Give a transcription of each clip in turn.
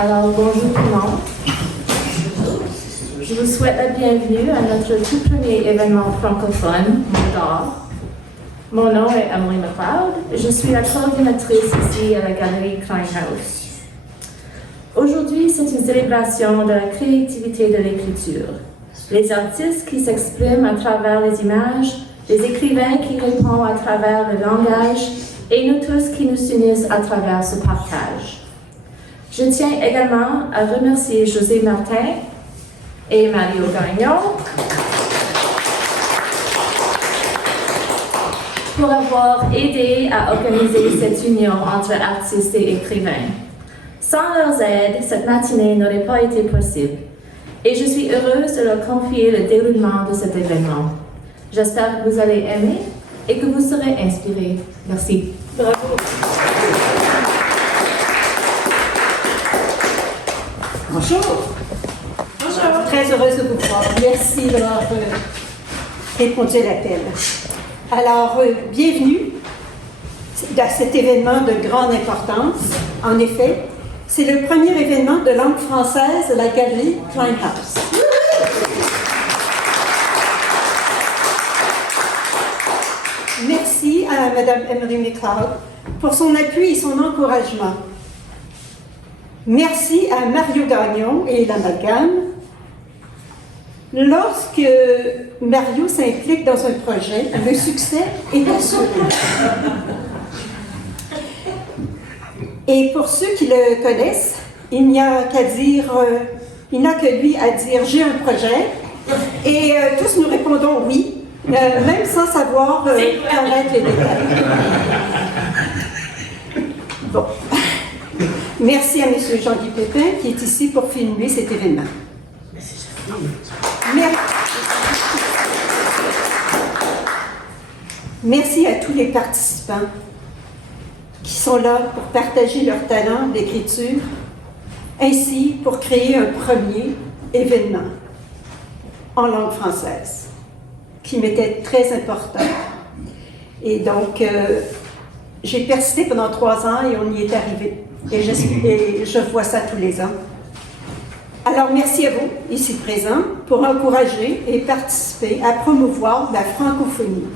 Alors, bonjour tout le monde. Je vous souhaite la bienvenue à notre tout premier événement francophone, Mot d'Art. Mon nom est Emily McLeod. Je suis la coordinatrice ici à la Galerie Kleinhaus. Aujourd'hui, c'est une célébration de la créativité de l'écriture. Les artistes qui s'expriment à travers les images, les écrivains qui répondent à travers le langage, et nous tous qui nous unissent à travers ce partage. Je tiens également à remercier José Martin et Mario Gagnon pour avoir aidé à organiser cette union entre artistes et écrivains. Sans leur aide, cette matinée n'aurait pas été possible. Et je suis heureuse de leur confier le déroulement de cet événement. J'espère que vous allez aimer et que vous serez inspirés. Merci. Bravo. Bonjour. Bonjour. Très heureuse de vous voir. Merci d'avoir répondu à l'appel. Alors, bienvenue à cet événement de grande importance. En effet, c'est le premier événement de langue française de la Galerie Kleinhaus. Merci à Mme Emily McLeod pour son appui et son encouragement. Merci à Mario Gagnon et l'Amalgame. Lorsque Mario s'implique dans un projet, le succès est assuré. Et pour ceux qui le connaissent, il n'a que lui à dire « j'ai un projet » et tous nous répondons « oui », même sans savoir connaître les détails. Bon. Merci à M. Jean-Guy Pépin qui est ici pour filmer cet événement. Merci à tous les participants qui sont là pour partager leur talent d'écriture, ainsi pour créer un premier événement en langue française, qui m'était très important. Et donc, j'ai persisté pendant 3 ans et on y est arrivé. Et je vois ça tous les ans. Alors, merci à vous, ici présents, pour encourager et participer à promouvoir la francophonie.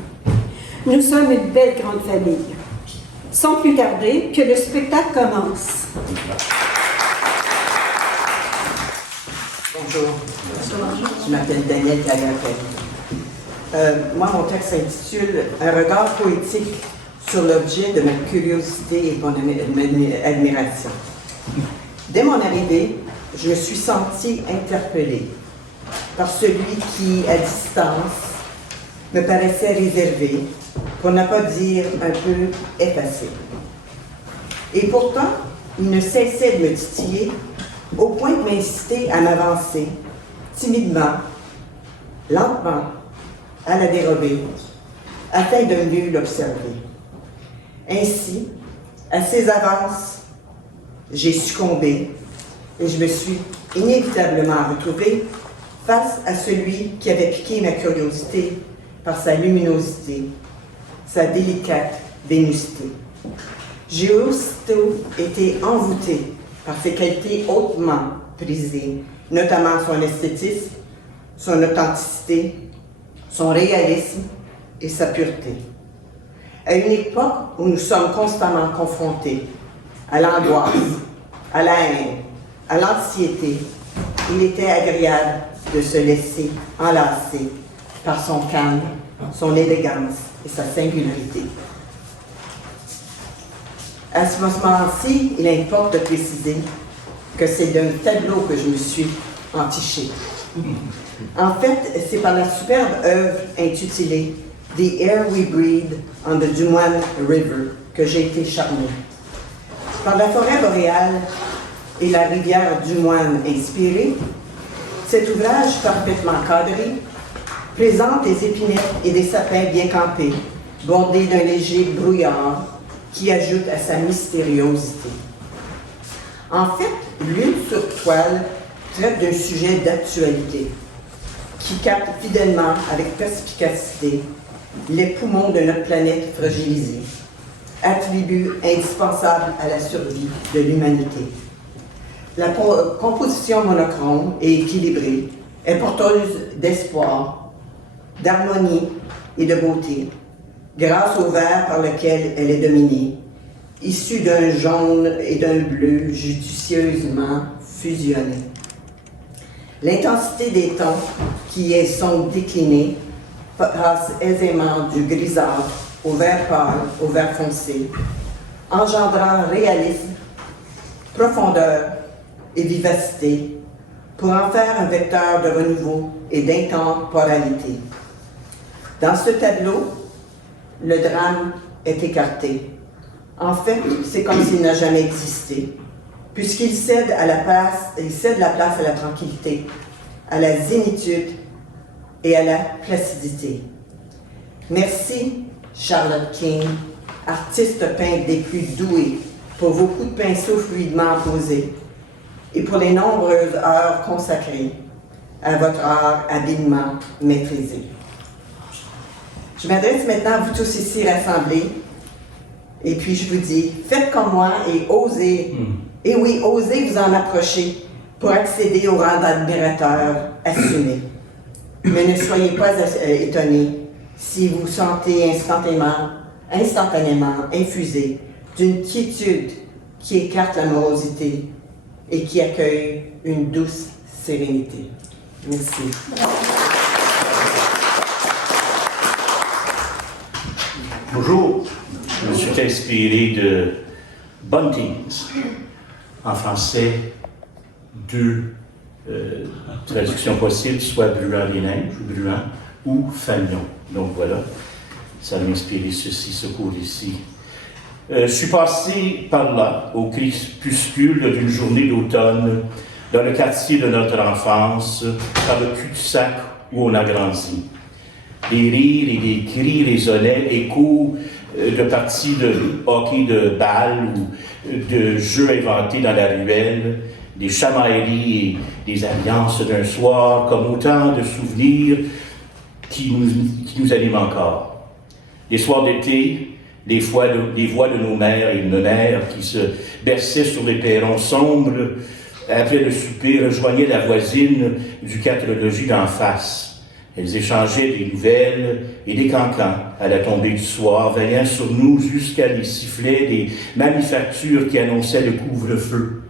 Nous sommes une belle grande famille. Sans plus tarder, que le spectacle commence. Bonjour. Je m'appelle Danielle Cagapel. Moi, mon texte s'intitule « Un regard poétique sur l'objet de ma curiosité et mon admiration ». Dès mon arrivée, je me suis sentie interpellée par celui qui, à distance, me paraissait réservé, pour ne pas dire un peu effacé. Et pourtant, il ne cessait de me titiller, au point de m'inciter à m'avancer, timidement, lentement, à la dérobée, afin de mieux l'observer. Ainsi, à ses avances, j'ai succombé et je me suis inévitablement retrouvée face à celui qui avait piqué ma curiosité par sa luminosité, sa délicate vénusté. J'ai aussitôt été envoûtée par ses qualités hautement prisées, notamment son esthétisme, son authenticité, son réalisme et sa pureté. À une époque où nous sommes constamment confrontés à l'angoisse, à la haine, à l'anxiété, il était agréable de se laisser enlacer par son calme, son élégance et sa singularité. À ce moment-ci, il importe de préciser que c'est d'un tableau que je me suis entichée. En fait, c'est par la superbe œuvre intitulée « The Air We Breathe on the Dumoine River » que j'ai été charmée. Par la forêt boréale et la rivière Dumoine inspirée, cet ouvrage parfaitement cadré présente des épinettes et des sapins bien campés, bordés d'un léger brouillard qui ajoute à sa mystériosité. En fait, l'une sur toile traite d'un sujet d'actualité qui capte fidèlement, avec perspicacité, les poumons de notre planète fragilisée, attribut indispensable à la survie de l'humanité. La composition monochrome et équilibrée est porteuse d'espoir, d'harmonie et de beauté, grâce au vert par lequel elle est dominée, issu d'un jaune et d'un bleu judicieusement fusionnés. L'intensité des tons qui y sont déclinés passe aisément du grisâtre au vert pâle, au vert foncé, engendrant réalisme, profondeur et vivacité pour en faire un vecteur de renouveau et d'intemporalité. Dans ce tableau, le drame est écarté. En fait, c'est comme s'il n'a jamais existé, puisqu'il cède la place à la tranquillité, à la zénitude et à la placidité. Merci, Charlotte King, artiste peintre des plus doués, pour vos coups de pinceau fluidement posés et pour les nombreuses heures consacrées à votre art habilement maîtrisé. Je m'adresse maintenant à vous tous ici rassemblés, et puis je vous dis, faites comme moi et osez, et oui, osez vous en approcher pour accéder au rang d'admirateur assumé. Mais ne soyez pas étonnés si vous sentez instantanément infusé d'une quiétude qui écarte la morosité et qui accueille une douce sérénité. Merci. Bonjour, je me suis inspiré de Buntings. En français, deux traductions possibles, soit Bruant des Neiges, Bruant, ou Fagnon. Donc voilà, ça m'a inspiré ce cours ici. Je suis passé par là, au crépuscule d'une journée d'automne, dans le quartier de notre enfance, par le cul-de-sac où on a grandi. Des rires et des cris résonnaient, échos de parties de hockey de balle ou de jeux inventés dans la ruelle, des chamailleries et des alliances d'un soir, comme autant de souvenirs qui nous animent encore. Les soirs d'été, les voix de nos mères et de nos mères qui se berçaient sur les perrons sombres, après le souper, rejoignaient la voisine du 4 logis d'en face. Elles échangeaient des nouvelles et des cancans à la tombée du soir, veillant sur nous jusqu'à les sifflets des manufactures qui annonçaient le couvre-feu.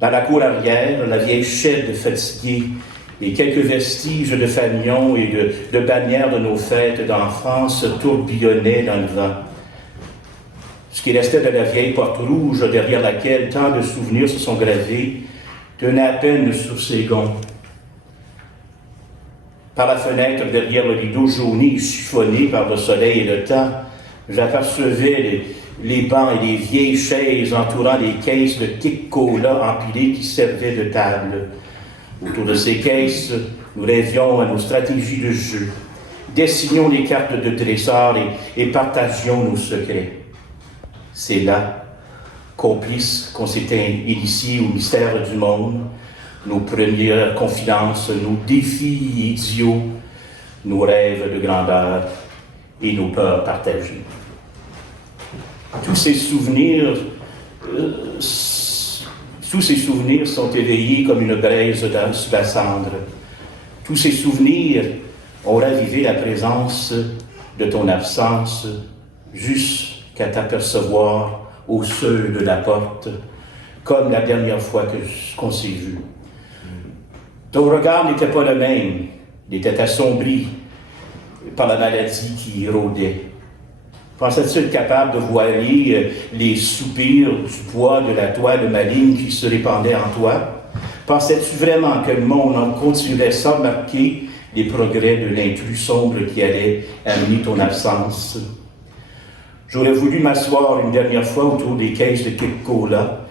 Dans la cour arrière, la vieille chaîne fatiguée et quelques vestiges de fanions et de bannières de nos fêtes d'enfance tourbillonnaient dans le vent. Ce qui restait de la vieille porte rouge derrière laquelle tant de souvenirs se sont gravés tenait à peine sur ses gonds. Par la fenêtre, derrière le rideau jauni et chiffonné par le soleil et le temps, j'apercevais les bancs et les vieilles chaises entourant les caisses de Kick-Cola empilées qui servaient de table. Autour de ces caisses, nous rêvions à nos stratégies de jeu, dessinions les cartes de trésor et partagions nos secrets. C'est là, complices qu'on s'était initiés au mystère du monde, nos premières confidences, nos défis idiots, nos rêves de grandeur et nos peurs partagées. Tous ces souvenirs sont éveillés comme une braise sous la cendre. Tous ces souvenirs ont ravivé la présence de ton absence jusqu'à t'apercevoir au seuil de la porte, comme la dernière fois qu'on s'est vu. Ton regard n'était pas le même, il était assombri par la maladie qui y rôdait. Pensais-tu être capable de voiler les soupirs du poids de la toile maligne qui se répandait en toi? Pensais-tu vraiment que le monde continuerait sans marquer les progrès de l'intrus sombre qui allait amener ton absence? J'aurais voulu m'asseoir une dernière fois autour des caisses de Kick-Cola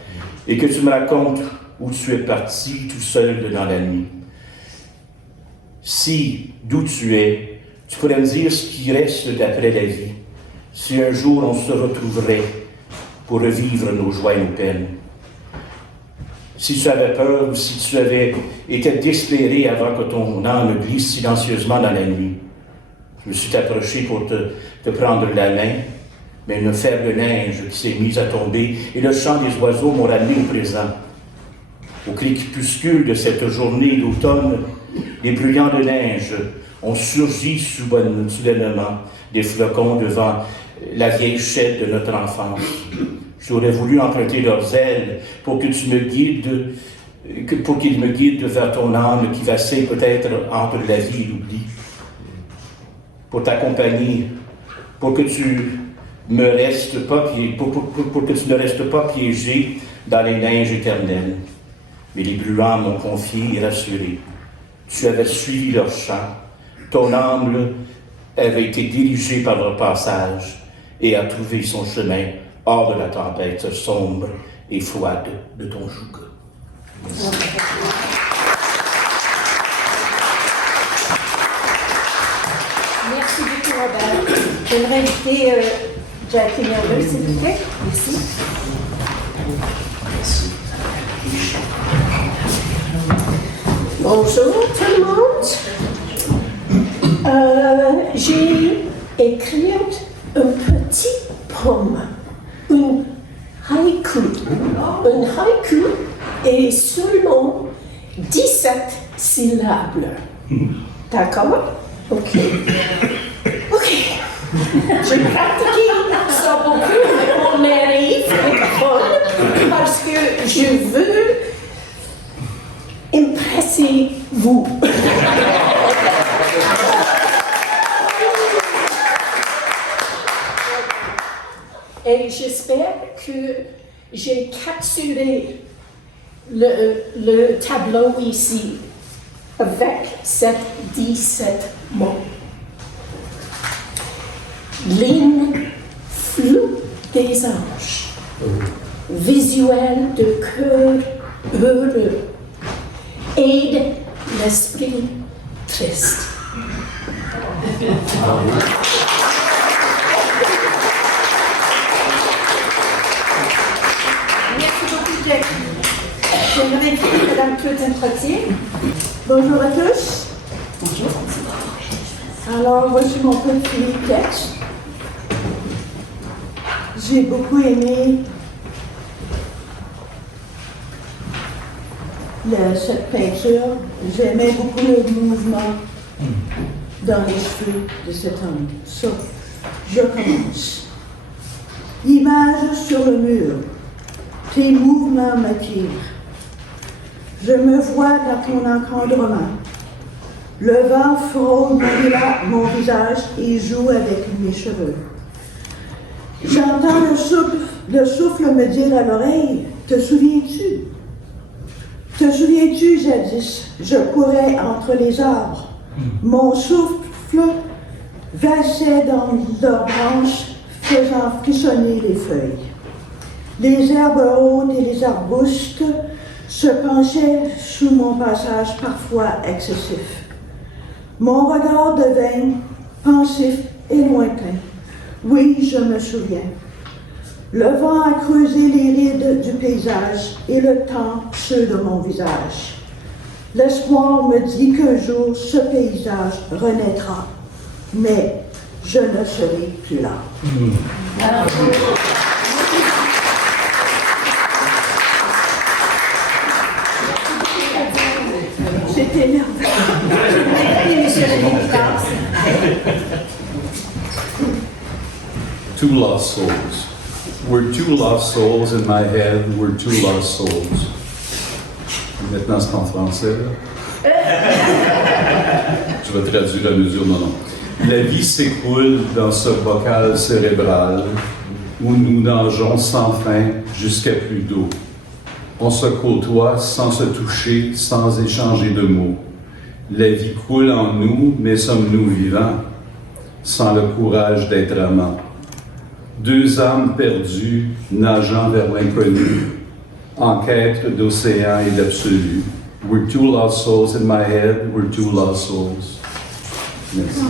et que tu me racontes où tu es parti tout seul dans la nuit. Si, d'où tu es, tu pourrais me dire ce qui reste d'après la vie, si un jour on se retrouverait pour revivre nos joies et nos peines. Si tu avais peur ou si tu avais été désespéré avant que ton âme glisse silencieusement dans la nuit. Je me suis approché pour te prendre la main, mais une faible neige qui s'est mise à tomber et le chant des oiseaux m'ont ramené au présent. Au crépuscule de cette journée d'automne, les bruyants de neige ont surgi soudainement, des flocons devant la vieille chaîne de notre enfance. J'aurais voulu emprunter leurs ailes pour que tu me guides, pour qu'ils me guident vers ton âme qui vacille peut-être entre la vie et l'oubli. Pour t'accompagner, pour que tu me restes pas pour que tu ne restes pas piégé dans les neiges éternelles. Mais les bruants m'ont confié et rassuré. Tu avais suivi leur chant. Ton âme avait été dirigée par leur passage et a trouvé son chemin hors de la tempête sombre et froide de ton joug. Merci beaucoup, Robert. J'aimerais inviter Jackie Miller, s'il vous plaît. Merci. Bonjour tout le monde. J'ai écrit un petit poème, un haïku. Un haïku est seulement 17 syllabes. D'accord? Ok. J'ai pratiqué ça beaucoup avec mon mari francophone parce que je veux impresser vous. Et j'espère que j'ai capturé le tableau ici avec ces 17 mots. Ligne floue des anges, visuel de cœur heureux, aide l'esprit triste. Merci beaucoup, Jackie. J'aimerais inviter Mme Claudine Trottier. Bonjour à tous. Bonjour. Alors, voici mon petit texte. J'ai beaucoup aimé cette peinture. J'aimais beaucoup le mouvement dans les cheveux de cet homme. So, je commence. Image sur le mur. Tes mouvements m'attirent. Je me vois dans ton encadrement. Le vent frôle mon visage et joue avec mes cheveux. J'entends le souffle me dire à l'oreille, te souviens-tu? Te souviens-tu, jadis, je courais entre les arbres. Mon souffle valsait dans leurs branches, faisant frissonner les feuilles. Les herbes hautes et les arbustes se penchaient sous mon passage parfois excessif. Mon regard devint pensif et lointain. Oui, je me souviens. Le vent a creusé les rides du paysage et le temps ceux de mon visage. L'espoir me dit qu'un jour ce paysage renaîtra, mais je ne serai plus là. J'étais nerveuse. Two lost souls. We're two lost souls in my head. We're two lost souls. Maintenant, c'est en français, là. Je vais traduire à mesure, non. La vie s'écoule dans ce bocal cérébral où nous nageons sans fin jusqu'à plus d'eau. On se côtoie sans se toucher, sans échanger de mots. La vie coule en nous, mais sommes-nous vivants, sans le courage d'être amants? Deux âmes perdues, nageant vers l'inconnu, en quête d'océan et d'absolu. We're two lost souls in my head, we're two lost souls. Merci.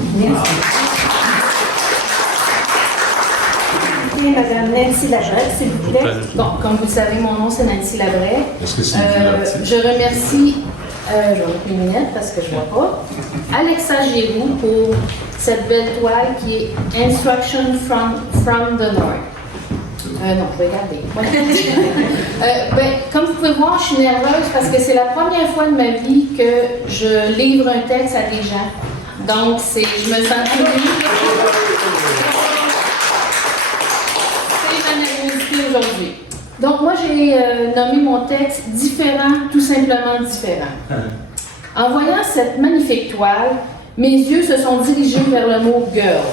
Madame Nancy Labret, s'il vous plaît. Bon, comme vous le savez, mon nom c'est Nancy Labret. Est-ce que c'est du Je remercie Je vais mettre mes lunettes parce que je ne vois pas. Alexa Giroux pour cette belle toile qui est Instruction from the North. Non, je vais regarder. Comme vous pouvez voir, je suis nerveuse parce que c'est la première fois de ma vie que je livre un texte à des gens. Donc, je me sens libre. C'est ma nervosité aujourd'hui. Donc, moi, j'ai nommé mon texte « Différent, tout simplement différent ». En voyant cette magnifique toile, mes yeux se sont dirigés vers le mot « girl ».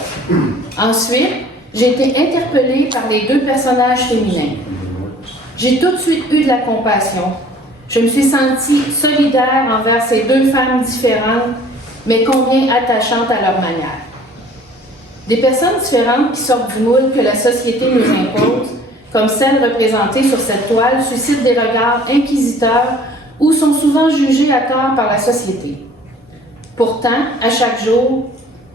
Ensuite, j'ai été interpellée par les deux personnages féminins. J'ai tout de suite eu de la compassion. Je me suis sentie solidaire envers ces deux femmes différentes, mais combien attachantes à leur manière. Des personnes différentes qui sortent du moule que la société nous impose, comme celles représentées sur cette toile, suscitent des regards inquisiteurs ou sont souvent jugées à tort par la société. Pourtant, à chaque jour,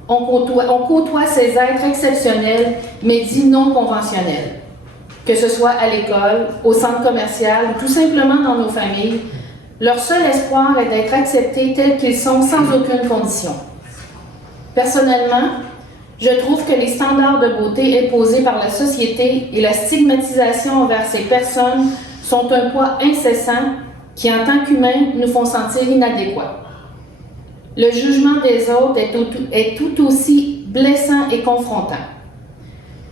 on côtoie ces êtres exceptionnels, mais dits non conventionnels. Que ce soit à l'école, au centre commercial ou tout simplement dans nos familles, leur seul espoir est d'être acceptés tels qu'ils sont sans aucune condition. Personnellement, je trouve que les standards de beauté imposés par la société et la stigmatisation envers ces personnes sont un poids incessant qui, en tant qu'humains, nous font sentir inadéquats. Le jugement des autres est tout aussi blessant et confrontant.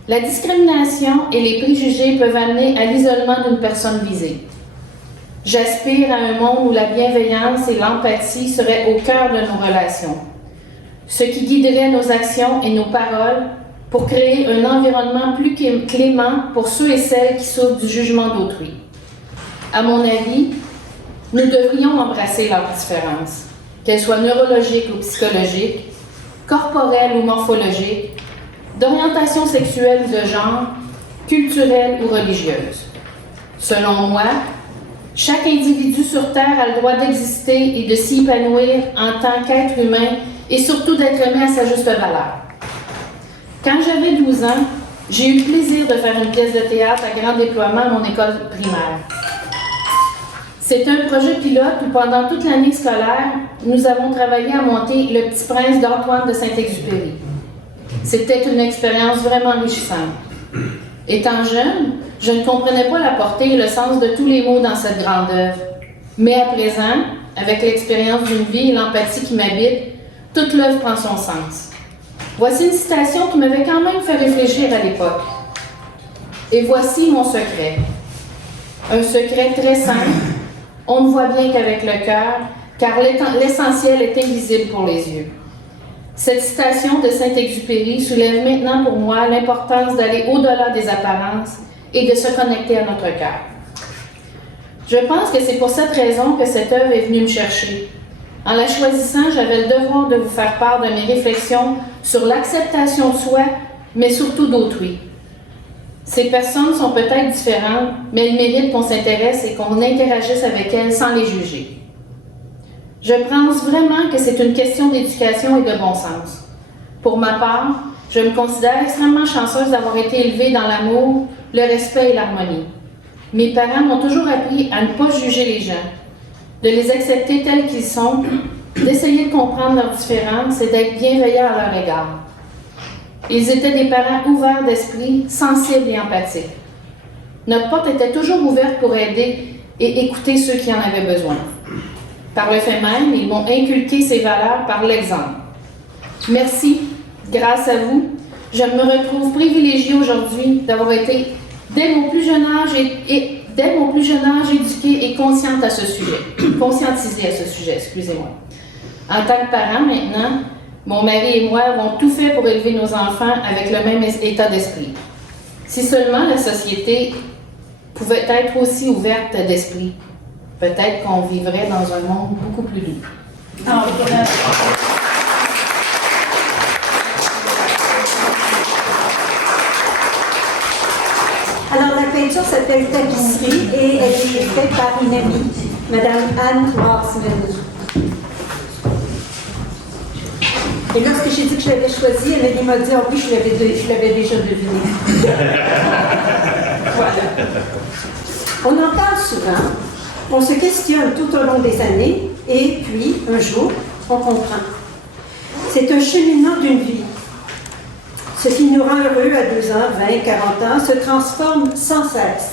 La discrimination et les préjugés peuvent amener à l'isolement d'une personne visée. J'aspire à un monde où la bienveillance et l'empathie seraient au cœur de nos relations, ce qui guiderait nos actions et nos paroles pour créer un environnement plus clément pour ceux et celles qui souffrent du jugement d'autrui. À mon avis, nous devrions embrasser leurs différences, qu'elles soient neurologiques ou psychologiques, corporelles ou morphologiques, d'orientation sexuelle ou de genre, culturelle ou religieuse. Selon moi, chaque individu sur Terre a le droit d'exister et de s'y épanouir en tant qu'être humain et surtout d'être aimé à sa juste valeur. Quand j'avais 12 ans, j'ai eu le plaisir de faire une pièce de théâtre à grand déploiement à mon école primaire. C'est un projet pilote où pendant toute l'année scolaire, nous avons travaillé à monter Le Petit Prince d'Antoine de Saint-Exupéry. C'était une expérience vraiment enrichissante. Étant jeune, je ne comprenais pas la portée et le sens de tous les mots dans cette grande œuvre. Mais à présent, avec l'expérience d'une vie et l'empathie qui m'habite, toute l'œuvre prend son sens. Voici une citation qui m'avait quand même fait réfléchir à l'époque. Et voici mon secret. Un secret très simple. On ne voit bien qu'avec le cœur, car l'essentiel est invisible pour les yeux. Cette citation de Saint-Exupéry soulève maintenant pour moi l'importance d'aller au-delà des apparences et de se connecter à notre cœur. Je pense que c'est pour cette raison que cette œuvre est venue me chercher. En la choisissant, j'avais le devoir de vous faire part de mes réflexions sur l'acceptation de soi, mais surtout d'autrui. Ces personnes sont peut-être différentes, mais elles méritent qu'on s'intéresse et qu'on interagisse avec elles sans les juger. Je pense vraiment que c'est une question d'éducation et de bon sens. Pour ma part, je me considère extrêmement chanceuse d'avoir été élevée dans l'amour, le respect et l'harmonie. Mes parents m'ont toujours appris à ne pas juger les gens, de les accepter tels qu'ils sont, d'essayer de comprendre leurs différences et d'être bienveillants à leur égard. Ils étaient des parents ouverts d'esprit, sensibles et empathiques. Notre porte était toujours ouverte pour aider et écouter ceux qui en avaient besoin. Par le fait même, ils m'ont inculqué ces valeurs par l'exemple. Merci, grâce à vous, je me retrouve privilégiée aujourd'hui d'avoir été, dès mon plus jeune âge, éduquée et conscientisée à ce sujet, excusez-moi. En tant que parent, maintenant, mon mari et moi avons tout fait pour élever nos enfants avec le même état d'esprit. Si seulement la société pouvait être aussi ouverte d'esprit, peut-être qu'on vivrait dans un monde beaucoup plus doux. Alors, la peinture s'appelle Tapisserie et elle est faite par une amie, Madame Anne Warsman. Et lorsque j'ai dit que je l'avais choisie, elle m'a dit « Ah oui, je l'avais déjà deviné. » Voilà. On en parle souvent, on se questionne tout au long des années, Et puis, un jour, on comprend. C'est un cheminement d'une vie. Ce qui nous rend heureux à 12 ans, 20, 40 ans se transforme sans cesse.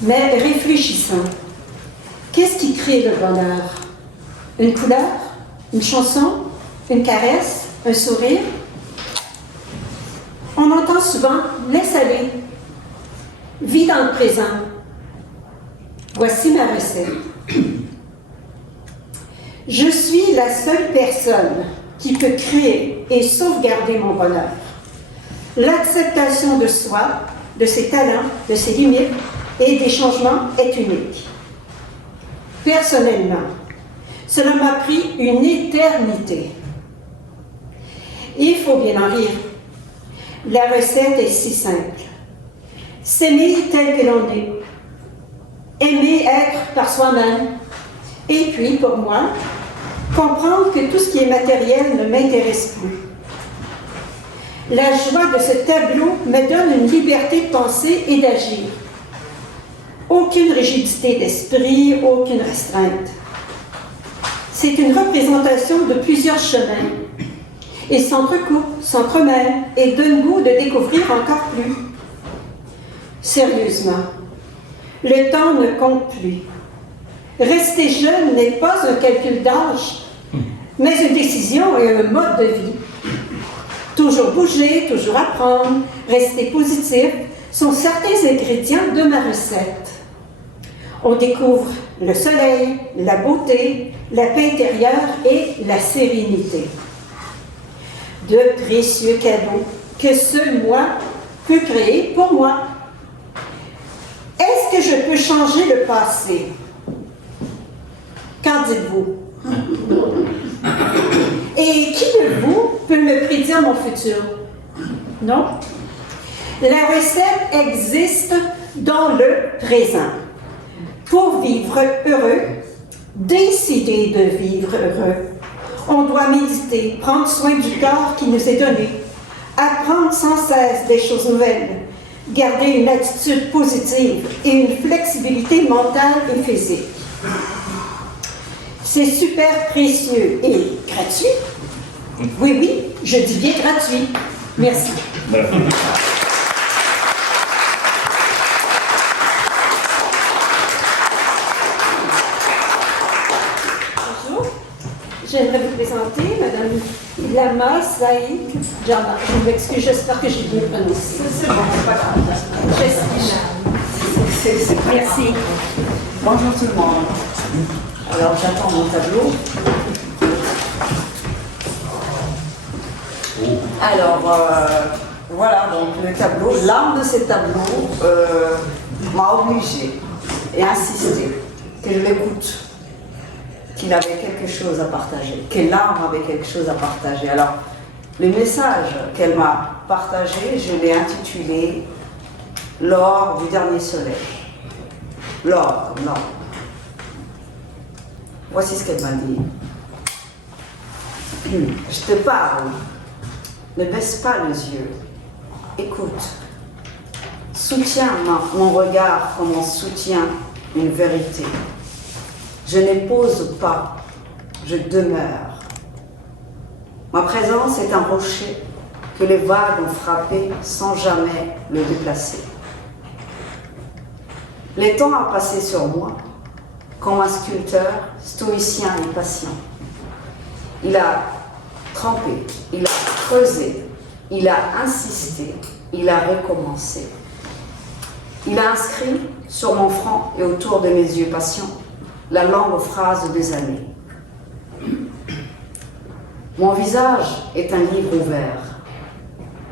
Mais réfléchissons. Qu'est-ce qui crée le bonheur? Une couleur? Une chanson? Une caresse? Un sourire? On entend souvent « laisse aller »,« vis dans le présent ». Voici ma recette. Je suis la seule personne qui peut créer et sauvegarder mon bonheur. L'acceptation de soi, de ses talents, de ses limites et des changements est unique. Personnellement, cela m'a pris une éternité. Il faut bien en rire. La recette est si simple. S'aimer tel que l'on est. Aimer être par soi-même. Et puis, pour moi, comprendre que tout ce qui est matériel ne m'intéresse plus. La joie de ce tableau me donne une liberté de penser et d'agir. Aucune rigidité d'esprit, aucune restreinte. C'est une représentation de plusieurs chemins. Ils s'entrecoupent, s'entremêlent et donnent goût de découvrir encore plus. Sérieusement, le temps ne compte plus. Rester jeune n'est pas un calcul d'âge, mais une décision et un mode de vie. Toujours bouger, toujours apprendre, rester positif sont certains ingrédients de ma recette. On découvre le soleil, la beauté, la paix intérieure et la sérénité. De précieux cadeaux que seul moi peux créer pour moi. Est-ce que je peux changer le passé? Qu'en dites-vous? Et qui de vous peut me prédire mon futur? Non? La recette existe dans le présent. Pour vivre heureux, décider de vivre heureux, on doit méditer, prendre soin du corps qui nous est donné, apprendre sans cesse des choses nouvelles, garder une attitude positive et une flexibilité mentale et physique. C'est super précieux et gratuit. Oui, oui, je dis bien gratuit. Merci. Bonjour. J'aimerais vous présenter Madame Lama Saïd Jama. Je m'excuse, j'espère que j'ai bien prononcé. C'est bon, c'est pas grave. Merci. Bonjour tout le monde. Alors j'attends mon tableau. Alors voilà donc le tableau. L'âme de ce tableau m'a obligée et insisté que je l'écoute, qu'il avait quelque chose à partager, que l'âme avait quelque chose à partager. Alors le message qu'elle m'a partagé, je l'ai intitulé L'or du dernier soleil. L'or, comme l'or. Voici ce qu'elle m'a dit. Je te parle, ne baisse pas les yeux, écoute, soutiens mon regard comme on soutient une vérité. Je n'épose pas, je demeure. Ma présence est un rocher que les vagues ont frappé sans jamais le déplacer. Le temps a passé sur moi comme un sculpteur stoïcien et patient. Il a trempé, il a creusé, il a insisté, il a recommencé. Il a inscrit sur mon front et autour de mes yeux patients la longue phrase des années. Mon visage est un livre ouvert.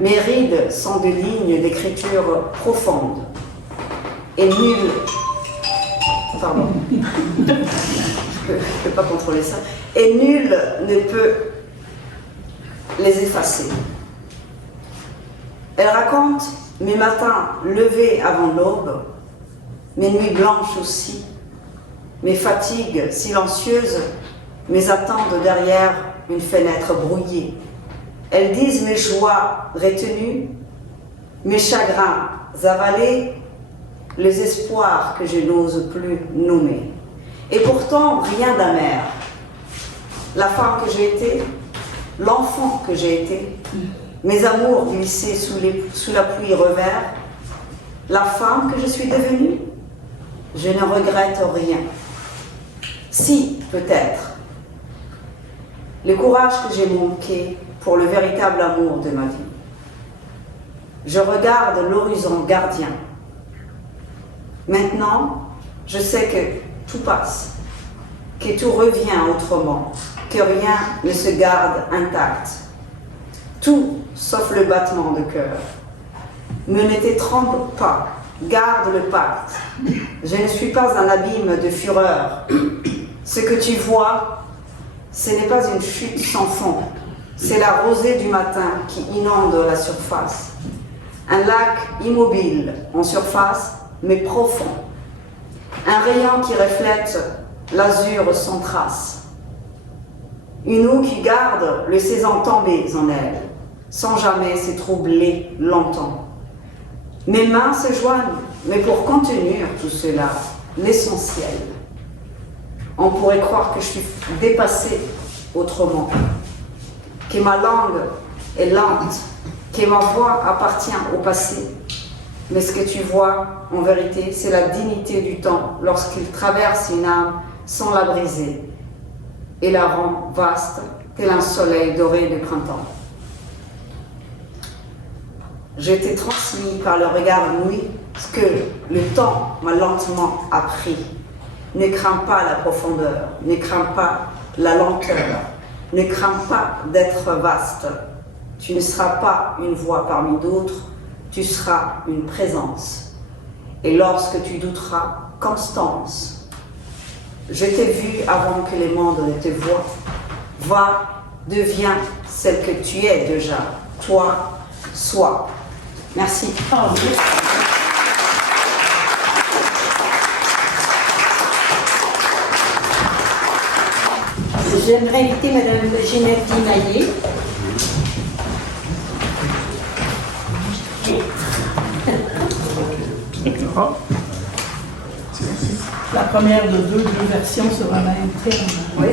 Mes rides sont des lignes d'écriture profonde et nul. Pardon, je ne peux pas contrôler ça. Et nul ne peut les effacer. Elle raconte mes matins levés avant l'aube, mes nuits blanches aussi, mes fatigues silencieuses, mes attentes derrière une fenêtre brouillée. Elles disent mes joies retenues, mes chagrins avalés, les espoirs que je n'ose plus nommer. Et pourtant, rien d'amer. La femme que j'ai été, l'enfant que j'ai été, mes amours glissés sous la pluie revers, la femme que je suis devenue, je ne regrette rien. Si, peut-être, le courage que j'ai manqué pour le véritable amour de ma vie. Je regarde l'horizon gardien. Maintenant, je sais que tout passe, que tout revient autrement, que rien ne se garde intact. Tout sauf le battement de cœur. Ne t'étrangle pas, garde le pacte. Je ne suis pas un abîme de fureur. Ce que tu vois, ce n'est pas une chute sans fond. C'est la rosée du matin qui inonde la surface. Un lac immobile en surface, mais profond. Un rayon qui reflète l'azur sans trace. Une eau qui garde les saisons tombées en elle, sans jamais se troubler longtemps. Mes mains se joignent, mais pour contenir tout cela, l'essentiel. On pourrait croire que je suis dépassée autrement, que ma langue est lente, que ma voix appartient au passé. Mais ce que tu vois, en vérité, c'est la dignité du temps lorsqu'il traverse une âme sans la briser et la rend vaste tel un soleil doré de printemps. J'ai été transmis par le regard nuit ce que le temps m'a lentement appris. Ne crains pas la profondeur, ne crains pas la lenteur, ne crains pas d'être vaste. Tu ne seras pas une voix parmi d'autres, tu seras une présence. Et lorsque tu douteras, Constance, je t'ai vue avant que les mondes ne te voient. Va, deviens celle que tu es déjà. Toi, sois. Merci. J'aimerais inviter Mme Ginette Guimaillet. La première de deux versions sur un même thème. Oui.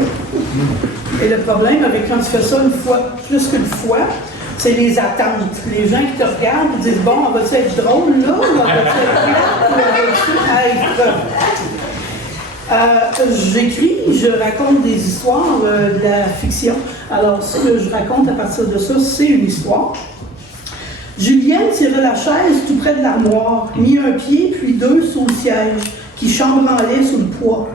Et le problème avec quand tu fais ça une fois, plus qu'une fois, c'est les attentes. Les gens qui te regardent ils disent bon, on va-tu être drôle là, ou on va-tu être plate, ou on va-tu être. J'écris, je raconte des histoires de la fiction. Alors, ce que je raconte à partir de ça, c'est une histoire. Julienne tirait la chaise tout près de l'armoire, mit un pied puis deux sous le siège, qui chambranlait sous le poids.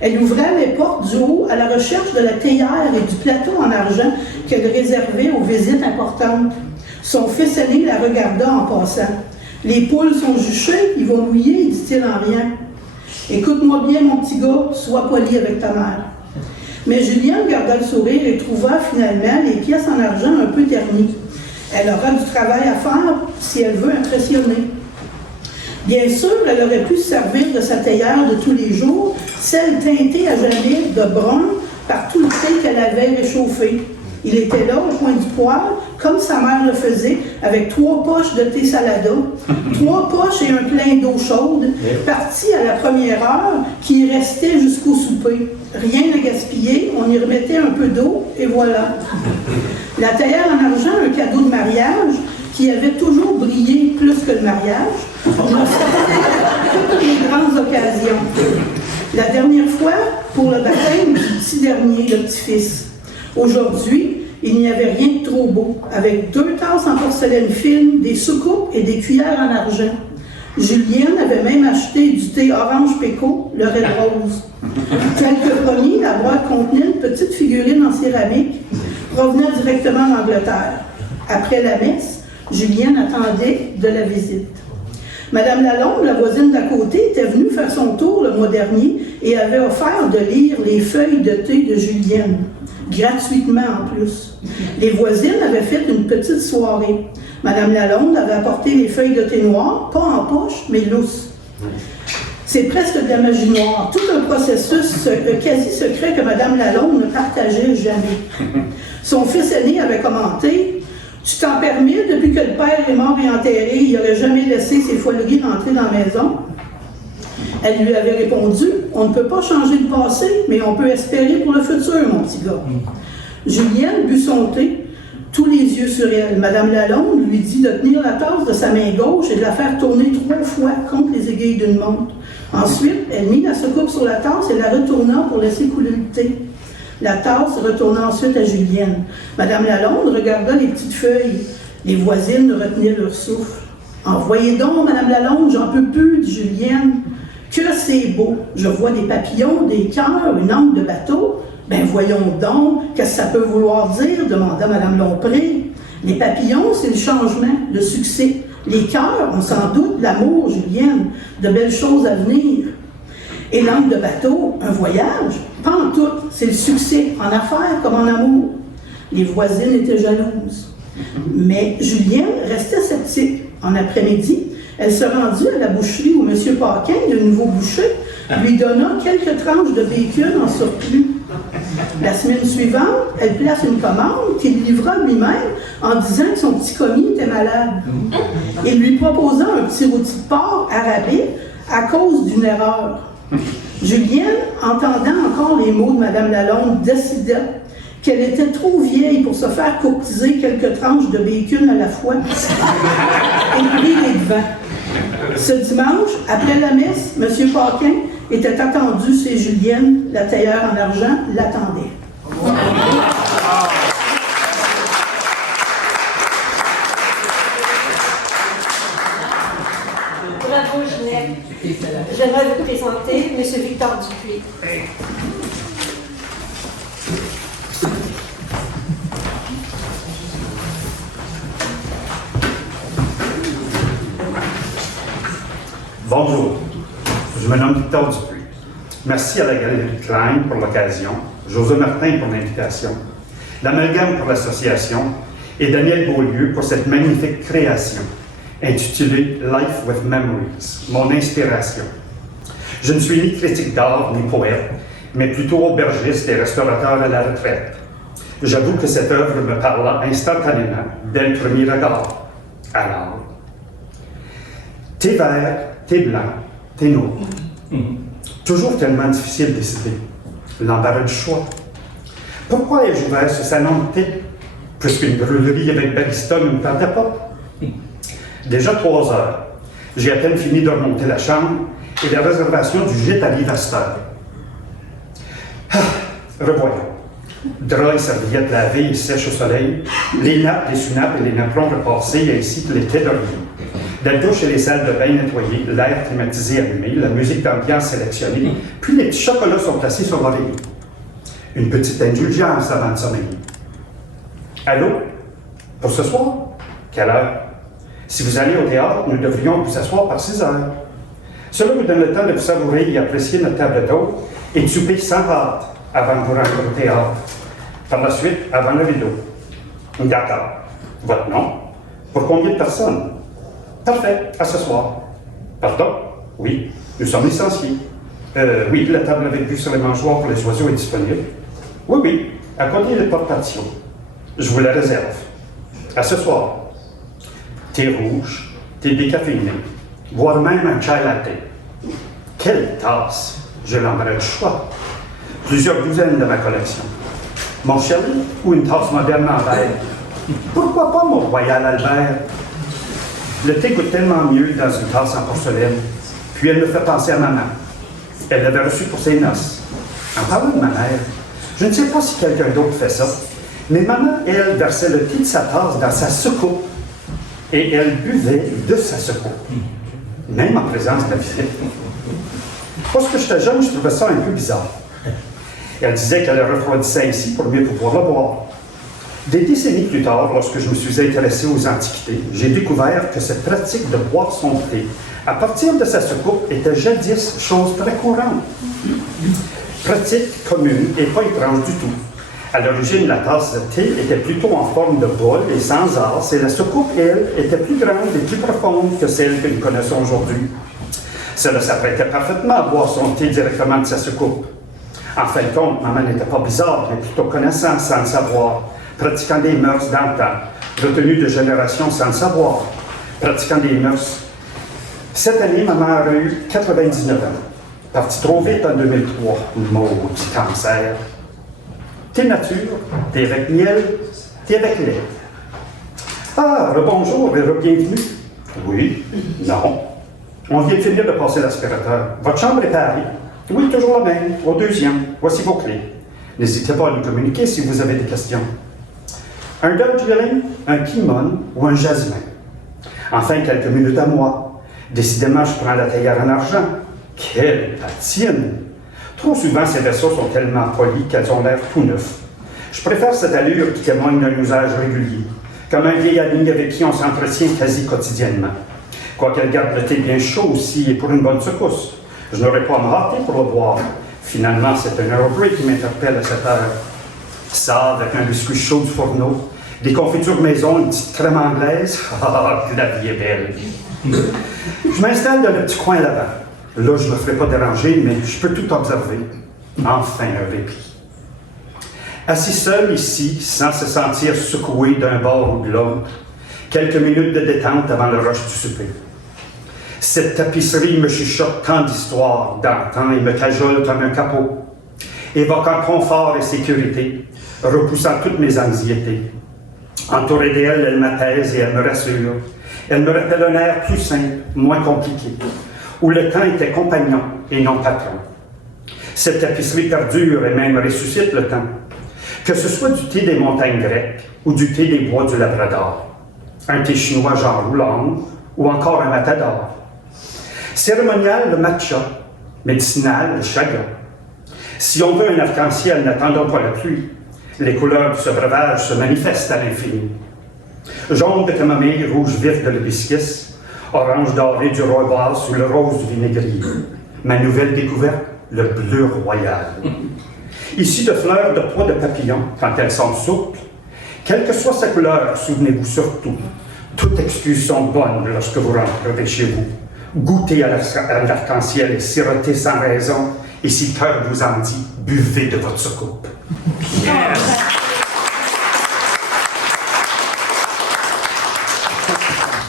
Elle ouvrait les portes du haut à la recherche de la théière et du plateau en argent qu'elle réservait aux visites importantes. Son fils aîné la regarda en passant. « Les poules sont juchées, ils vont mouiller, dit-il en riant. « Écoute-moi bien, mon petit gars, sois poli avec ta mère. » Mais Julienne garda le sourire et trouva finalement les pièces en argent un peu ternies. Elle aura du travail à faire si elle veut impressionner. Bien sûr, elle aurait pu se servir de sa théière de tous les jours, celle teintée à jamais de brun par tout le thé qu'elle avait réchauffé. Il était là, au coin du poêle, comme sa mère le faisait, avec 3 poches de thé salada, 3 poches et un plein d'eau chaude, parti à la première heure, qui restait jusqu'au souper. Rien à gaspiller, on y remettait un peu d'eau, et voilà. La théière en argent, un cadeau de mariage, qui avait toujours brillé plus que le mariage, toutes les grandes occasions. La dernière fois, pour le baptême du petit dernier, le petit-fils. Aujourd'hui, il n'y avait rien de trop beau, avec 2 tasses en porcelaine fine, des soucoupes et des cuillères en argent. Julienne avait même acheté du thé orange péco, le Red Rose. Tel que promis, la boîte contenait une petite figurine en céramique provenant directement d'Angleterre. Après la messe, Julienne attendait de la visite. Madame Lalonde, la voisine d'à côté, était venue faire son tour le mois dernier et avait offert de lire les feuilles de thé de Julienne, gratuitement en plus. Les voisines avaient fait une petite soirée. Madame Lalonde avait apporté les feuilles de thé noires, pas en poche, mais lousses. C'est presque de la magie noire, tout un processus quasi secret que Madame Lalonde ne partageait jamais. Son fils aîné avait commenté « Tu t'en permets, depuis que le père est mort et enterré, il n'aurait jamais laissé ses foleries rentrer dans la maison. » Elle lui avait répondu, « On ne peut pas changer le passé, mais on peut espérer pour le futur, mon petit gars. » Julienne but son thé, tous les yeux sur elle. Madame Lalonde lui dit de tenir la tasse de sa main gauche et de la faire tourner 3 fois contre les aiguilles d'une montre. Ensuite, elle mit la soucoupe sur la tasse et la retourna pour laisser couler le thé. La tasse retourna ensuite à Julienne. Madame Lalonde regarda les petites feuilles. Les voisines retenaient leur souffle. « Envoyez donc, Madame Lalonde, j'en peux plus, dit Julienne. Que c'est beau! Je vois des papillons, des cœurs, une angle de bateau. Ben voyons donc, qu'est-ce que ça peut vouloir dire? Demanda Madame Lompré. Les papillons, c'est le changement, le succès. Les cœurs, on s'en doute, l'amour, Julienne, de belles choses à venir. Et l'angle de bateau, un voyage? Pas en tout, c'est le succès, en affaires comme en amour. Les voisines étaient jalouses. Mais Julienne restait sceptique. En après-midi, elle se rendit à la boucherie où M. Paquin, le nouveau boucher, lui donna quelques tranches de bacon en surplus. La semaine suivante, elle place une commande qu'il livra lui-même en disant que son petit commis était malade. Il lui proposa un petit rôti de porc à rabais à cause d'une erreur. Julienne, entendant encore les mots de Mme Lalonde, décida qu'elle était trop vieille pour se faire courtiser quelques tranches de bacon à la fois et prit les devants. Ce dimanche, après la messe, M. Paquin était attendu chez Julienne, la tailleur en argent l'attendait. Bravo, Ginette. J'aimerais vous présenter M. Victor Dupuis. Bonjour, je me nomme Victor Dupuis. Merci à la Galerie Klein pour l'occasion, José Martin pour l'invitation, l'Amalgame pour l'association et Daniel Beaulieu pour cette magnifique création intitulée Life with Memories, mon inspiration. Je ne suis ni critique d'art ni poète, mais plutôt aubergiste et restaurateur à la retraite. J'avoue que cette œuvre me parla instantanément dès le premier regard. Alors, t'es vert, t'es blanc, t'es noir. Toujours tellement difficile de décider. L'embarras du choix. Pourquoi ai-je ouvert ce salon de thé? Puisqu'une brûlerie avec barista ne me tardait pas. Déjà 3 heures. J'ai à peine fini de remonter la chambre et la réservation du gîte arrive à cette heure. Revoyons. Draps et serviettes lavées et sèches au soleil, les nappes, les sous-nappes et les napperons repassés ainsi que les quais d'oreiller. La douche et les salles de bain nettoyées, l'air climatisé allumé, la musique d'ambiance sélectionnée, puis les petits chocolats sont placés sur l'oreiller. Une petite indulgence avant de sommeiller. Allô? Pour ce soir? Quelle heure? Si vous allez au théâtre, nous devrions vous asseoir par 6 heures. Cela vous donne le temps de vous savourer et apprécier notre table d'hôte et de souper sans hâte avant de vous rendre au théâtre. Par la suite, avant le rideau. D'accord. Votre nom? Pour combien de personnes? Parfait, à ce soir. Pardon? Oui, nous sommes licenciés. Oui, la table avec vue sur les mangeoires pour les oiseaux est disponible. Oui, oui, à côté des porte-patio. Je vous la réserve. À ce soir. Thé rouge, thé décaféiné, voire même un chai latte. Quelle tasse! Je l'embarras du choix. Plusieurs douzaines de ma collection. Mon chéri ou une tasse moderne en verre? Pourquoi pas mon Royal Albert? Le thé goûte tellement mieux dans une tasse en porcelaine. Puis elle me fait penser à maman. Elle l'avait reçu pour ses noces. En parlant de ma mère, je ne sais pas si quelqu'un d'autre fait ça, mais maman, elle, versait le thé de sa tasse dans sa soucoupe. Et elle buvait de sa soucoupe. Même en présence de la visite. Parce que j'étais jeune, je trouvais ça un peu bizarre. Elle disait qu'elle le refroidissait ainsi pour mieux pouvoir le boire. Des décennies plus tard, lorsque je me suis intéressé aux antiquités, j'ai découvert que cette pratique de boire son thé à partir de sa soucoupe était jadis chose très courante. Pratique commune et pas étrange du tout. À l'origine, la tasse de thé était plutôt en forme de bol et sans as, et la soucoupe, elle, était plus grande et plus profonde que celle que nous connaissons aujourd'hui. Cela s'apprêtait parfaitement à boire son thé directement de sa soucoupe. En fin de compte, maman n'était pas bizarre, mais plutôt connaissante sans le savoir, pratiquant des mœurs d'antan, retenue de génération sans le savoir, pratiquant des mœurs. Cette année, maman aurait eu 99 ans. Parti trop vite en 2003, maudit cancer. T'es nature, t'es avec miel, t'es avec lait. Ah, rebonjour et re-bienvenue. Oui, non. On vient de finir de passer l'aspirateur. Votre chambre est parée. Oui, toujours la même, au deuxième. Voici vos clés. N'hésitez pas à nous communiquer si vous avez des questions. Un Darjeeling, un Kimon ou un Jasmin. Enfin, quelques minutes à moi. Décidément, je prends la théière en argent. Quelle patine! Trop souvent, ces vaisseaux sont tellement polis qu'elles ont l'air tout neufs. Je préfère cette allure qui témoigne d'un usage régulier, comme un vieil ami avec qui on s'entretient quasi quotidiennement. Quoiqu'elle garde le thé bien chaud aussi et pour une bonne secousse. Je n'aurais pas à me hâter pour le boire. Finalement, c'est un Earl Grey qui m'interpelle à cette heure. Ça, avec un biscuit chaud du fourneau, des confitures maison, une petite crème anglaise. Ah, la vie est belle. Je m'installe dans le petit coin là-bas. Là, je ne me ferai pas déranger, mais je peux tout observer. Enfin, un répit. Assis seul ici, sans se sentir secoué d'un bord ou de l'autre, quelques minutes de détente avant le rush du souper. Cette tapisserie me chuchote tant d'histoires d'antan et me cajole comme un capot, évoquant confort et sécurité, repoussant toutes mes anxiétés. Entourée d'elle, elle m'apaise et elle me rassure. Elle me rappelle un air plus simple, moins compliqué, où le temps était compagnon et non patron. Cette tapisserie perdure et même ressuscite le temps, que ce soit du thé des montagnes grecques ou du thé des bois du Labrador, un thé chinois genre oolong ou encore un matador. Cérémonial, le matcha, médicinal, le chaga. Si on veut un arc-en-ciel, n'attendons pas la pluie. Les couleurs de ce breuvage se manifestent à l'infini. Jaune de camomille, rouge vif de l'hibiscus, orange doré du rooibos ou le rose du vinaigrier. Ma nouvelle découverte, le bleu royal. Ici de fleurs de pois de papillon, quand elles sont souples. Quelle que soit sa couleur, souvenez-vous surtout, toutes excuses sont bonnes lorsque vous rentrez chez vous. Goûtez à l'arc-en-ciel et sirotez sans raison, et si le cœur vous en dit, buvez de votre soucoupe. Yes!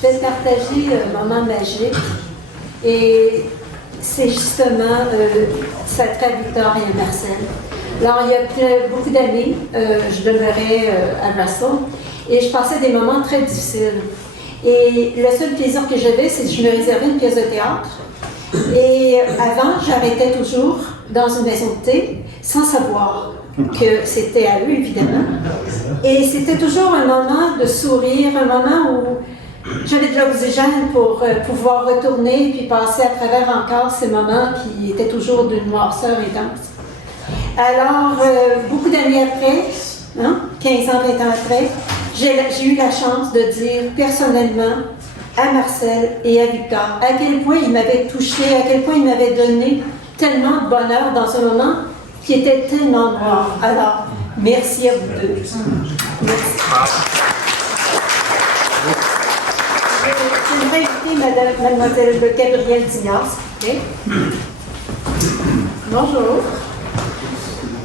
Je vais partager un moment magique et c'est justement ça trait Victor et Marcel. Alors, il y a beaucoup d'années, je demeurais à Russell et je passais des moments très difficiles. Et le seul plaisir que j'avais, c'est que je me réservais une pièce de théâtre. Et avant, j'arrêtais toujours dans une maison de thé sans savoir que c'était à eux, évidemment. Et c'était toujours un moment de sourire, un moment où j'avais de l'oxygène pour pouvoir retourner puis passer à travers encore ces moments qui étaient toujours d'une noirceur intense. Alors, beaucoup d'années après, 15 ans, 20 ans après, j'ai eu la chance de dire personnellement à Marcel et à Victor à quel point ils m'avaient touché, à quel point ils m'avaient donné tellement de bonheur dans un moment qui était tellement noir. Alors, merci à vous deux. Merci. Je vais inviter mademoiselle Gabrielle Dignas. Okay. Bonjour.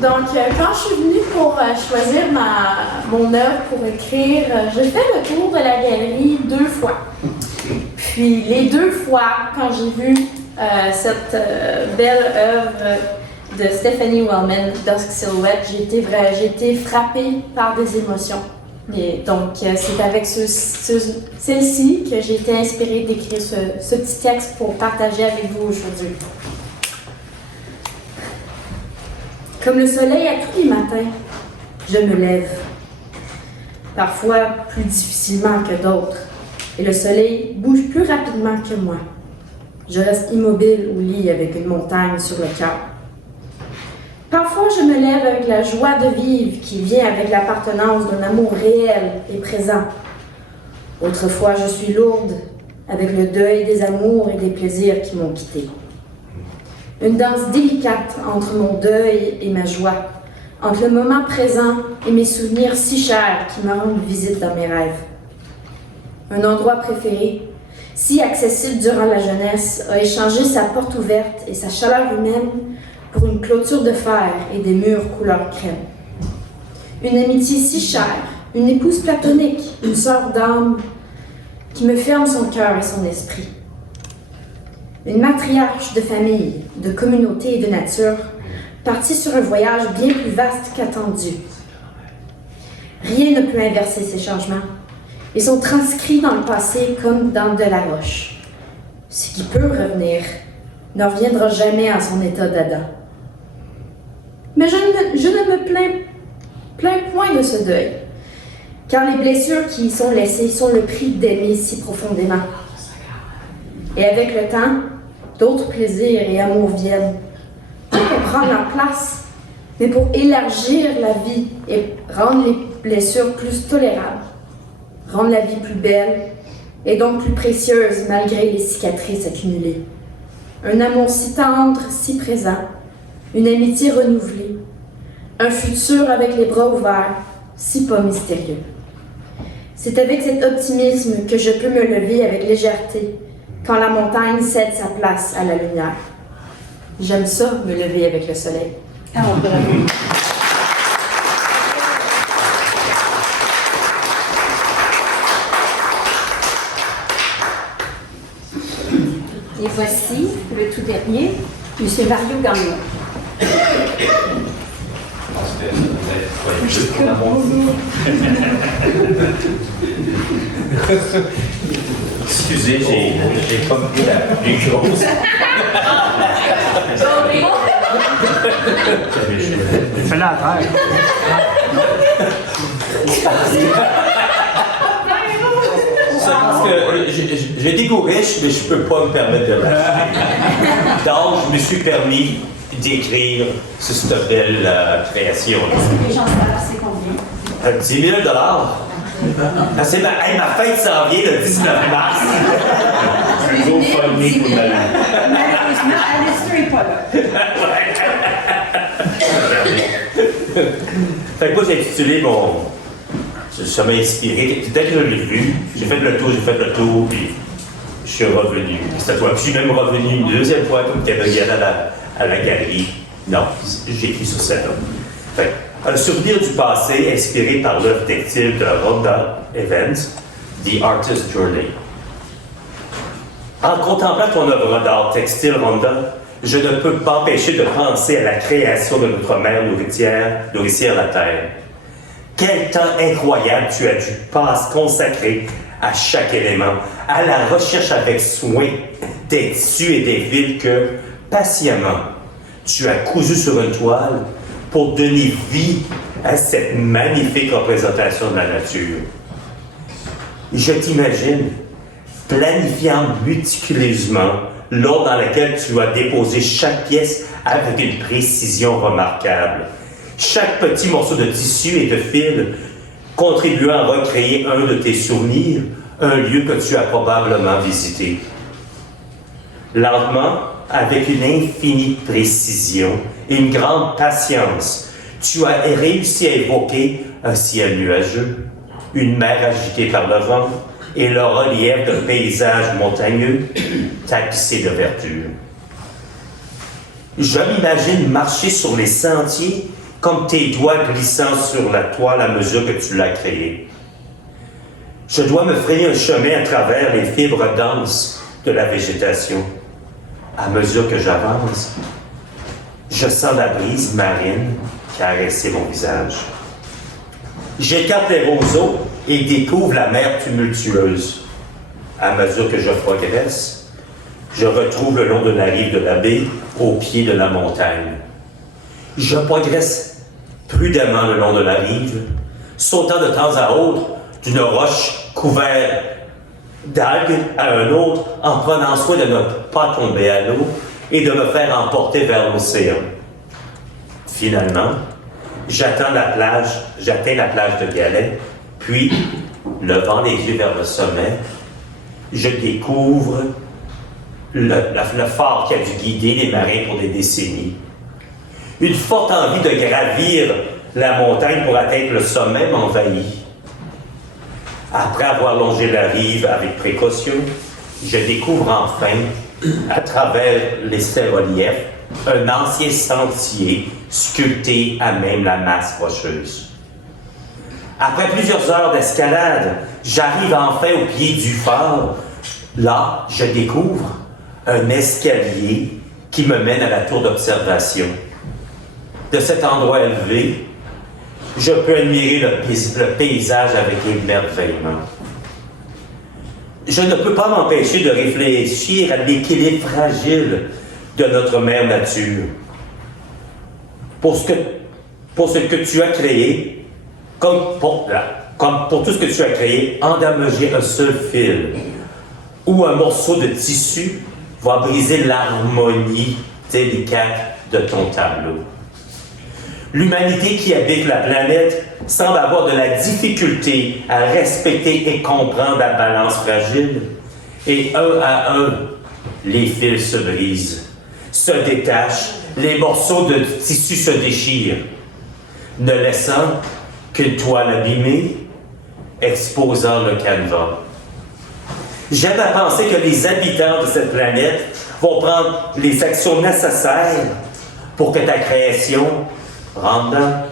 Donc, quand je suis venue pour choisir mon œuvre pour écrire, j'ai fait le tour de la galerie 2 fois. Puis, les 2 fois, quand j'ai vu cette belle œuvre de Stephanie Wellman, Dusk Silhouette, j'ai été frappée par des émotions. Et donc, c'est avec celle-ci que j'ai été inspirée d'écrire ce petit texte pour partager avec vous aujourd'hui. Comme le soleil à tous les matins, je me lève. Parfois plus difficilement que d'autres, et le soleil bouge plus rapidement que moi. Je reste immobile au lit avec une montagne sur le cœur. Parfois, je me lève avec la joie de vivre qui vient avec l'appartenance d'un amour réel et présent. Autrefois, je suis lourde avec le deuil des amours et des plaisirs qui m'ont quittée. Une danse délicate entre mon deuil et ma joie, entre le moment présent et mes souvenirs si chers qui me rendent visite dans mes rêves. Un endroit préféré, si accessible durant la jeunesse, a échangé sa porte ouverte et sa chaleur humaine pour une clôture de fer et des murs couleur crème. Une amitié si chère, une épouse platonique, une sœur d'âme qui me ferme son cœur et son esprit. une matriarche de famille, de communauté et de nature, partie sur un voyage bien plus vaste qu'attendu. Rien ne peut inverser ces changements. Ils sont transcrits dans le passé comme dans de la roche. Ce qui peut revenir ne reviendra jamais à son état d'Adam. Mais je ne me plains point de ce deuil, car les blessures qui y sont laissées sont le prix d'aimer si profondément. Et avec le temps, d'autres plaisirs et amours viennent, pas pour prendre leur place, mais pour élargir la vie et rendre les blessures plus tolérables, rendre la vie plus belle et donc plus précieuse malgré les cicatrices accumulées. Un amour si tendre, si présent, une amitié renouvelée, un futur avec les bras ouverts, si pas mystérieux. C'est avec cet optimisme que je peux me lever avec légèreté quand la montagne cède sa place à la lumière. J'aime ça, me lever avec le soleil. Alors, bravo. Et voici le tout dernier, M. Mario Gagnon. Excusez, j'ai pas pris la plus grosse. Fais-la à terre. C'est parce que j'ai des goûts riches, mais je peux pas me permettre de l'acheter. Donc, je me suis permis d'écrire sur cette belle création. Est-ce que les gens savent c'est combien? 10 000 $. Ah, c'est ma fête s'en vient le 19 mars. Un gros famille pour la Malheureusement, Alistair n'est pas là. Fait que moi, j'ai intitulé mon. Ça m'a inspiré. Dès que je l'ai vu, j'ai fait le tour, puis je suis revenu. C'est à toi. Puis je suis même revenu une deuxième fois, comme tu avais regardé à la galerie. Non, j'ai écrit sur ça. Fait un souvenir du passé inspiré par l'œuvre textile de Rhonda Evans, The Artist's Journey. En contemplant ton œuvre d'art textile, Rhonda, je ne peux pas empêcher de penser à la création de notre mère nourricière la Terre. Quel temps incroyable tu as dû consacrer à chaque élément, à la recherche avec soin des tissus et des fils que, patiemment, tu as cousus sur une toile pour donner vie à cette magnifique représentation de la nature. Je t'imagine planifiant méticuleusement l'ordre dans lequel tu as déposé chaque pièce avec une précision remarquable. Chaque petit morceau de tissu et de fil contribuant à recréer un de tes souvenirs, un lieu que tu as probablement visité. Lentement, avec une infinie précision et une grande patience, tu as réussi à évoquer un ciel nuageux, une mer agitée par le vent et le relief d'un paysage montagneux tapissé de verdure. Je m'imagine marcher sur les sentiers comme tes doigts glissant sur la toile à mesure que tu l'as créée. Je dois me frayer un chemin à travers les fibres denses de la végétation. À mesure que j'avance, je sens la brise marine caresser mon visage. J'écarte les roseaux et découvre la mer tumultueuse. À mesure que je progresse, je retrouve le long de la rive de la baie, au pied de la montagne. Je progresse prudemment le long de la rive, sautant de temps à autre d'une roche couverte d'algues à un autre, en prenant soin de ne pas tomber à l'eau et de me faire emporter vers l'océan. Finalement, j'atteins la plage de Galets, puis, levant les yeux vers le sommet, je découvre le phare qui a dû guider les marins pour des décennies. Une forte envie de gravir la montagne pour atteindre le sommet m'envahit. Après avoir longé la rive avec précaution, je découvre enfin, à travers les reliefs, un ancien sentier sculpté à même la masse rocheuse. Après plusieurs heures d'escalade, j'arrive enfin au pied du phare. Là, je découvre un escalier qui me mène à la tour d'observation. De cet endroit élevé, je peux admirer le paysage avec émerveillement. Je ne peux pas m'empêcher de réfléchir à l'équilibre fragile de notre mère nature. Pour ce que tu as créé, comme pour tout ce que tu as créé, endommager un seul fil ou un morceau de tissu va briser l'harmonie délicate de ton tableau. L'humanité qui habite la planète semble avoir de la difficulté à respecter et comprendre la balance fragile. Et un à un, les fils se brisent, se détachent, les morceaux de tissu se déchirent, ne laissant qu'une toile abîmée, exposant le canevas. J'aime à penser que les habitants de cette planète vont prendre les actions nécessaires pour que ta création, Randa,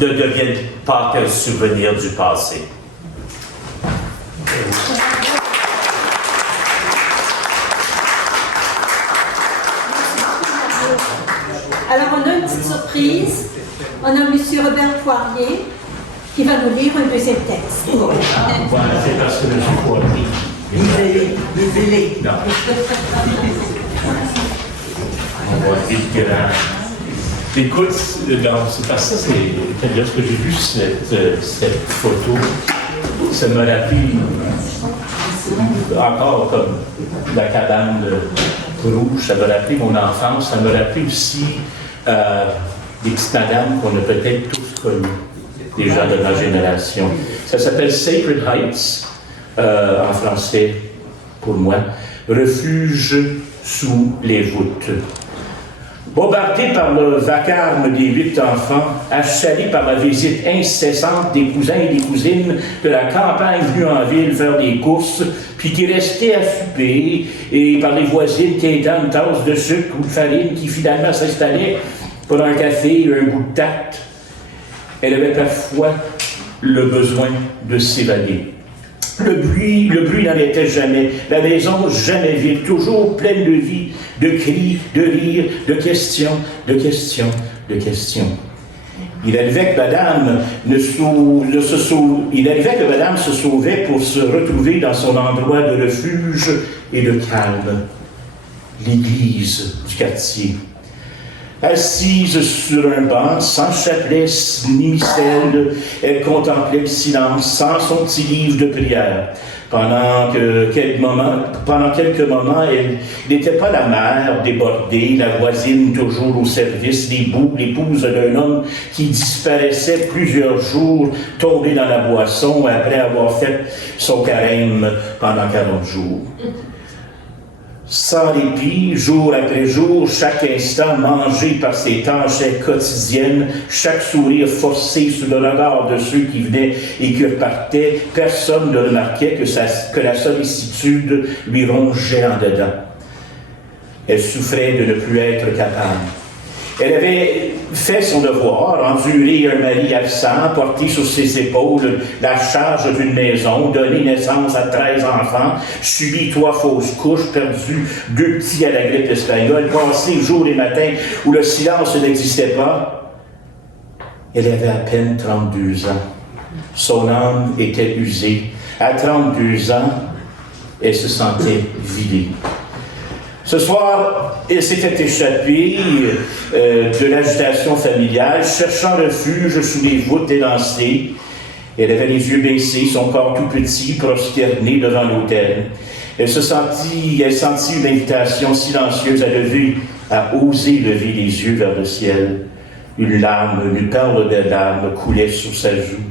ne devienne pas qu'un souvenir du passé. Alors, on a une petite surprise. On a M. Robert Poirier qui va nous lire un deuxième texte. Voilà, c'est parce que je suis Poirier. Lisez-les. Non. On va dire que écoute, c'est parce que c'est lorsque j'ai vu cette photo, ça me rappelle encore comme la cabane rouge, ça me rappelle mon enfance, ça me rappelle aussi des petites madames qu'on a peut-être tous connues, des gens de ma génération. Ça s'appelle Sacred Heights, en français pour moi, refuge sous les voûtes. Bombardé par le vacarme des 8 enfants, achalé par la visite incessante des cousins et des cousines de la campagne venus en ville faire des courses, puis qui restaient à souper, et par les voisines quêtant une tasse de sucre ou de farine qui finalement s'installait pour un café et un goût de tarte, elle avait parfois le besoin de s'évader. Le bruit n'arrêtait jamais. La maison jamais vide, toujours pleine de vie, de cris, de rires, de questions, de questions, de questions. Il arrivait que Madame se sauvait pour se retrouver dans son endroit de refuge et de calme, l'église du quartier. Assise sur un banc, sans chapelet ni missel, elle contemplait le silence, sans son petit livre de prière. Pendant quelques moments, elle n'était pas la mère débordée, la voisine toujours au service, l'épouse d'un homme qui disparaissait plusieurs jours, tombé dans la boisson après avoir fait son carême pendant 40 jours. Sans répit, jour après jour, chaque instant mangé par ses tâches quotidiennes, chaque sourire forcé sous le regard de ceux qui venaient et qui repartaient, personne ne remarquait que la sollicitude lui rongeait en dedans. Elle souffrait de ne plus être capable. Elle avait fait son devoir, enduré un mari absent, porté sur ses épaules la charge d'une maison, donné naissance à 13 enfants, subi 3 fausses couches, perdu 2 petits à la grippe espagnole, passé jour et matin où le silence n'existait pas. Elle avait à peine 32 ans. Son âme était usée. À 32 ans, elle se sentait vidée. Ce soir, elle s'était échappée de l'agitation familiale, cherchant refuge sous les voûtes élancées. Elle avait les yeux baissés, son corps tout petit, prosterné devant l'autel. Elle sentit une invitation silencieuse à oser lever les yeux vers le ciel. Une perle de larmes coulait sur sa joue.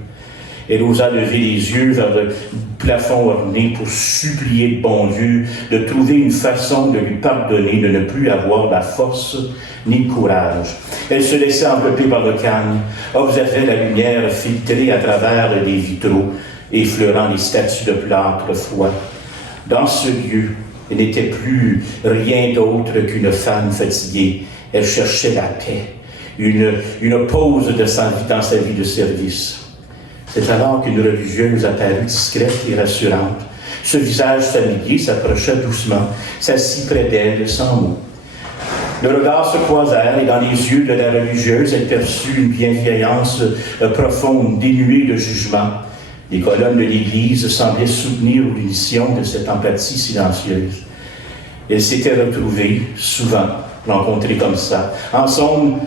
Elle osa lever les yeux vers le plafond orné pour supplier le bon Dieu de trouver une façon de lui pardonner, de ne plus avoir la force ni le courage. Elle se laissait envelopper par le calme, observait la lumière filtrée à travers les vitraux, effleurant les statues de plâtre froid. Dans ce lieu, elle n'était plus rien d'autre qu'une femme fatiguée. Elle cherchait la paix, une pause dans sa vie de service. C'est alors qu'une religieuse apparut discrète et rassurante, Ce visage familier s'approcha doucement, s'assit près d'elle sans mot. Le regard se croisèrent et dans les yeux de la religieuse, elle perçut une bienveillance profonde, dénuée de jugement. Les colonnes de l'Église semblaient soutenir l'unisson de cette empathie silencieuse. Elles s'étaient retrouvées, souvent, rencontrées comme ça. Ensemble,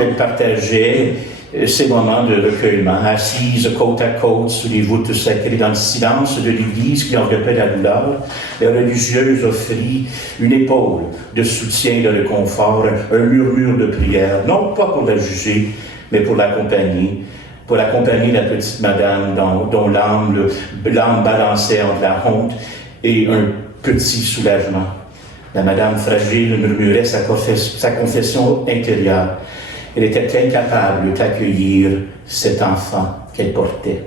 elles partageaient ces moments de recueillement, assises côte à côte sous les voûtes sacrées, dans le silence de l'Église qui enveloppait la douleur. La religieuse offrit une épaule de soutien et de réconfort, un murmure de prière, non pas pour la juger, mais pour l'accompagner la petite madame dont l'âme balançait entre la honte et un petit soulagement. La madame fragile murmurait sa confession intérieure. Elle était incapable d'accueillir cet enfant qu'elle portait.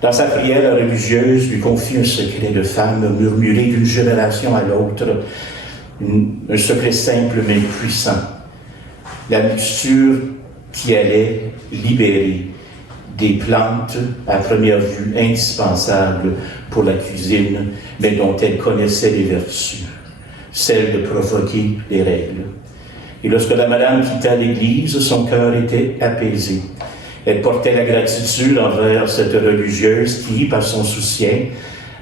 Dans sa prière, la religieuse lui confie un secret de femme murmuré d'une génération à l'autre, un secret simple mais puissant. La mixture qui allait libérer des plantes à première vue indispensables pour la cuisine, mais dont elle connaissait les vertus, celle de provoquer les règles. Et lorsque la madame quitta l'église, son cœur était apaisé. Elle portait la gratitude envers cette religieuse qui, par son soutien,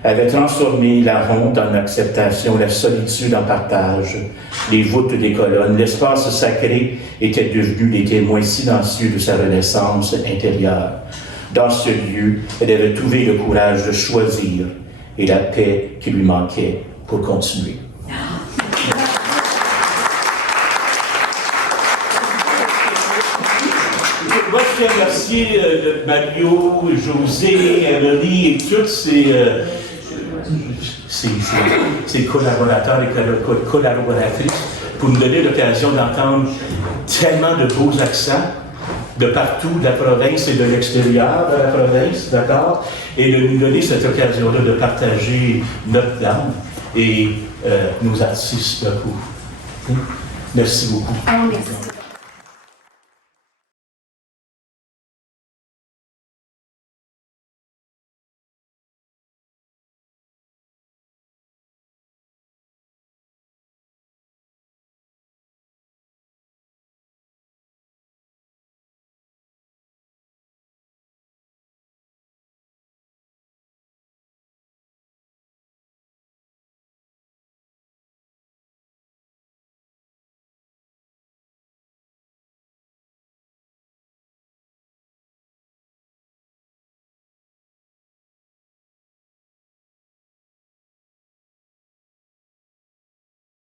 avait transformé la honte en acceptation, la solitude en partage, les voûtes des colonnes. L'espace sacré était devenu les témoins silencieux de sa renaissance intérieure. Dans ce lieu, elle avait trouvé le courage de choisir et la paix qui lui manquait pour continuer. Moi, je tiens à remercier Mario, José, Emily et toutes ces collaborateurs et collaboratrices pour nous donner l'occasion d'entendre tellement de beaux accents de partout, de la province et de l'extérieur de la province, d'accord? Et de nous donner cette occasion-là de partager notre langue et nos artistes locaux. Merci beaucoup. Merci.